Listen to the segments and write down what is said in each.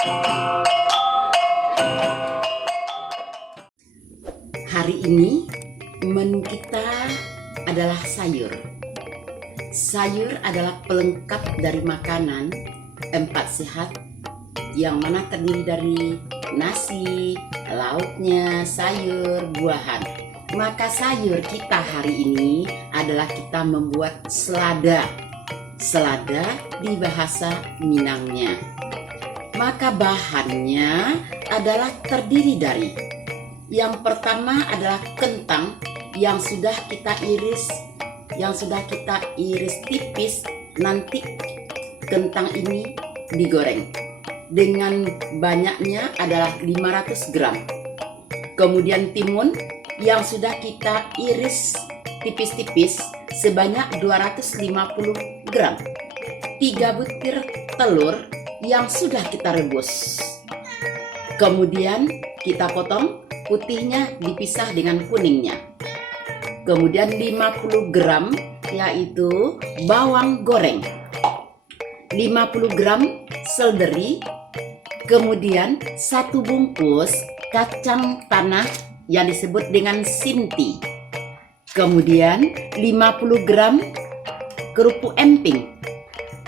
Hari ini menu kita adalah sayur. Sayur adalah pelengkap dari makanan 4 sehat yang mana terdiri dari nasi, lauknya, sayur, buahan. Maka sayur kita hari ini adalah kita membuat selada. Selada di bahasa Minangnya. Maka bahannya adalah terdiri dari yang pertama adalah kentang yang sudah kita iris tipis. Nanti kentang ini digoreng dengan banyaknya adalah 500 gram. Kemudian timun yang sudah kita iris tipis-tipis sebanyak 250 gram. 3 butir telur yang sudah kita rebus. Kemudian kita potong, putihnya dipisah dengan kuningnya. Kemudian 50 gram yaitu bawang goreng, 50 gram seledri, kemudian 1 bungkus kacang tanah yang disebut dengan sinti, kemudian 50 gram kerupuk emping,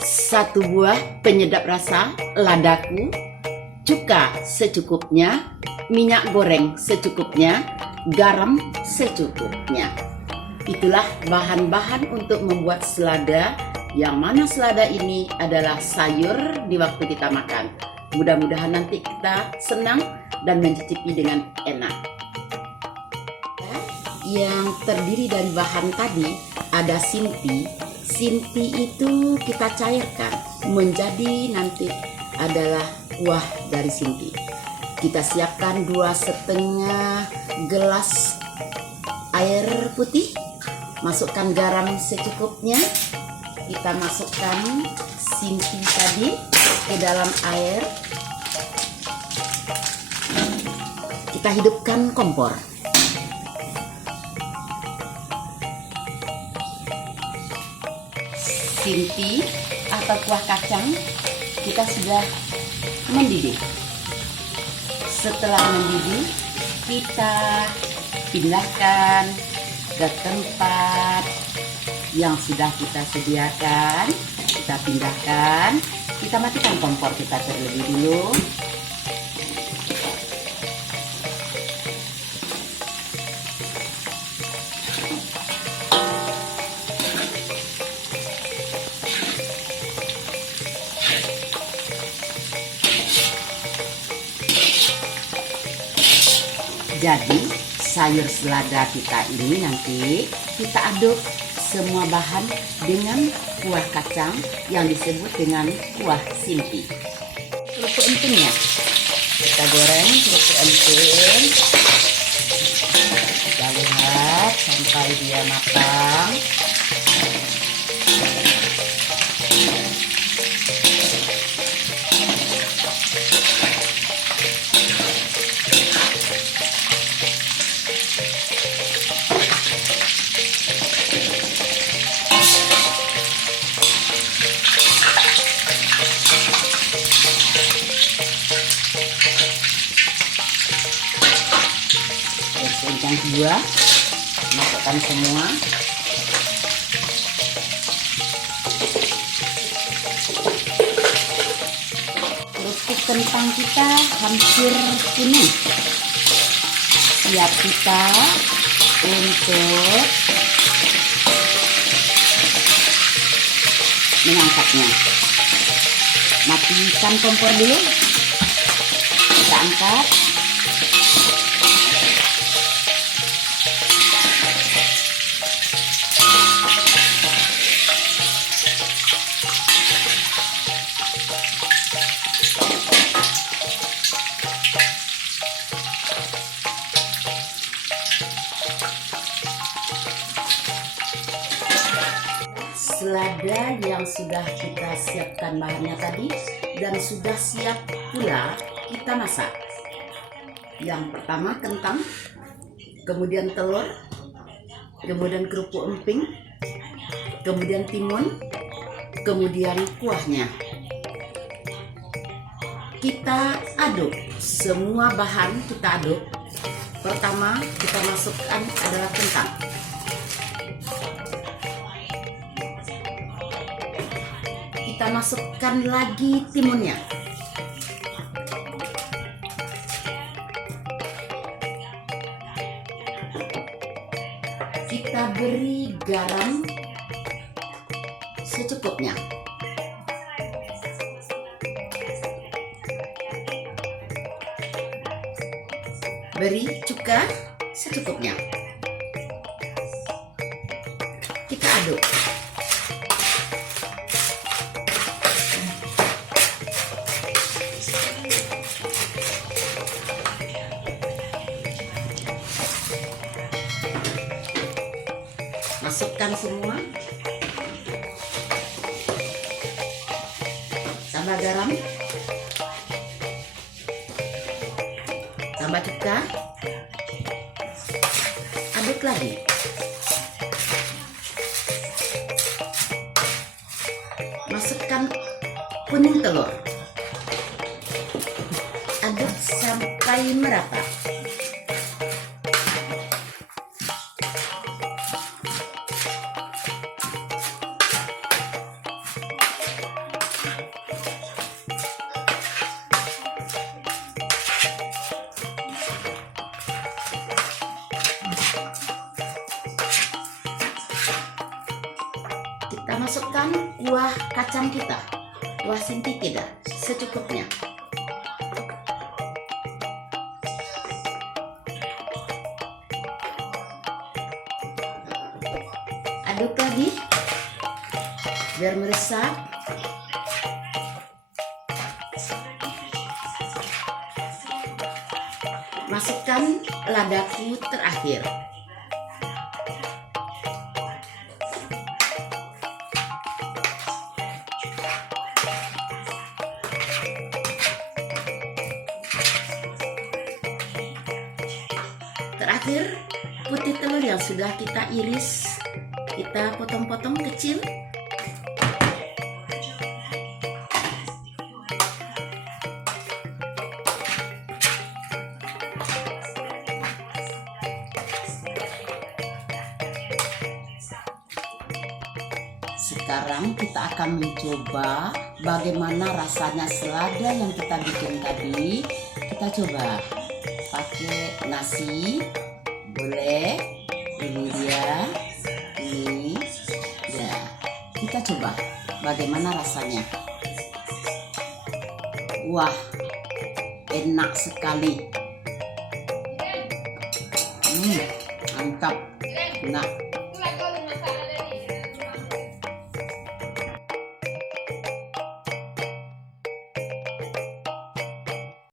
1 buah penyedap rasa ladaku, cuka secukupnya, minyak goreng secukupnya, garam secukupnya. Itulah bahan-bahan untuk membuat selada, yang mana selada ini adalah sayur di waktu kita makan. Mudah-mudahan nanti kita senang dan mencicipi dengan enak. Yang terdiri dari bahan tadi ada sinti. Sinti itu kita cairkan menjadi nanti adalah kuah dari sinti. Kita siapkan 2,5 gelas air putih, masukkan garam secukupnya, kita masukkan sinti tadi ke dalam air, kita hidupkan kompor. Sinti atau kuah kacang kita sudah mendidih. Setelah mendidih, kita pindahkan ke tempat yang sudah kita sediakan. Kita pindahkan, kita matikan kompor kita terlebih dulu. Jadi sayur selada kita ini nanti kita aduk semua bahan dengan kuah kacang yang disebut dengan kuah sinti. Kerupuk empingnya kita goreng, kerupuk emping kita lihat sampai dia matang. Yang kedua, masukkan semua. Kerupuk kentang kita hampir kuning. Siap kita untuk mengangkatnya. Matikan kompor dulu. Kita angkat. Selada yang sudah kita siapkan bahannya tadi dan sudah siap pula kita masak. Yang pertama kentang, kemudian telur, kemudian kerupuk emping, kemudian timun, kemudian kuahnya. Kita aduk, semua bahan kita aduk. Pertama kita masukkan adalah kentang. Kita masukkan lagi timunnya. Kita beri garam secukupnya. Beri cuka secukupnya. Kita aduk. Masukkan semua. Tambah garam. Tambah cuka. Aduk lagi. Masukkan kuning telur. Aduk sampai merata. Kita masukkan kuah kacang kita, kuah sinti kita secukupnya. Aduk lagi biar meresap. Masukkan ladaku terakhir. Terakhir, putih telur yang sudah kita iris, kita potong-potong kecil. Sekarang kita akan mencoba bagaimana rasanya selada yang kita bikin tadi. Kita coba pakai nasi, boleh. Ini dia, ini ya. Kita coba bagaimana rasanya. Wah, enak sekali. Mantap. Nah,